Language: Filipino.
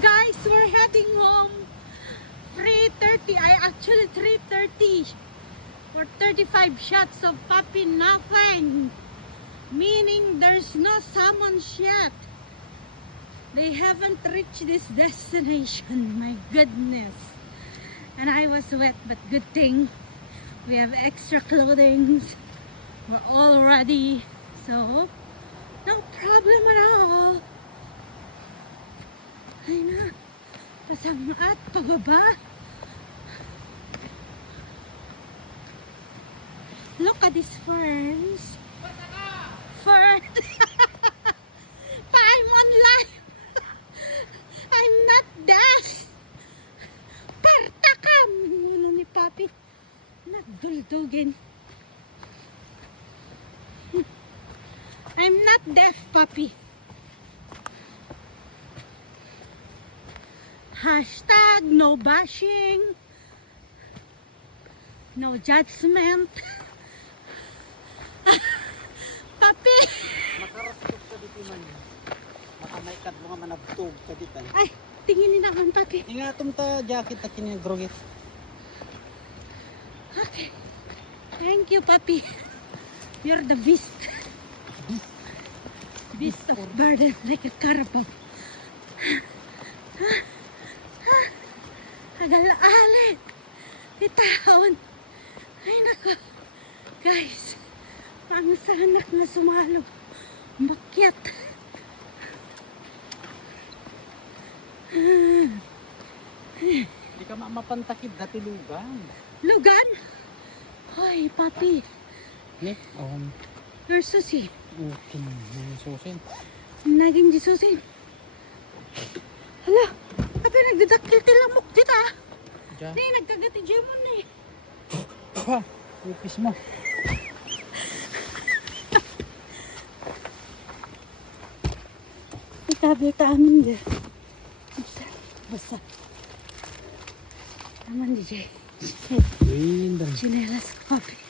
guys, we're heading home. 3:30. Actually 3:30 for 35 shots of puppy, nothing. Meaning there's no summons yet. They haven't reached this destination. My goodness. And I was wet, but good thing we have extra clothing. We're all ready. So, no problem at all. Ay na. Pasama at pababa. Look at these ferns. Fern. I'm on live. I'm not deaf. Partakam. Ano ni Papi? Nagduldugin. I'm not deaf, Papi. Hashtag no bashing. No judgment. Papi! Makarastog sa ditiman. Makamaikat mo nga manabtog sa ditan. Ay, tinginin naman, Papi. Ingatom ta jacket at kinigrogit. Okay. Thank you, Papi. You're the beast. Beast of burden like a carabao. Agal-alig. Itahon. Ay, nako. Guys, ang sanak na sumalo. Makyat. Hindi ka mapantakid dati lugan. Lugan? Hoy, Papi. Ni? You're susi. Okay. Nang susin. Naging disusin. Hala, Papi, nagdadakil tilamok dito ah. Diyan. Hindi, nagkagati Jemon eh. Ha, upis mo. Itabi ta amin dyan. Basta. Aman DJ. Windan. Chinelas ko, Papi.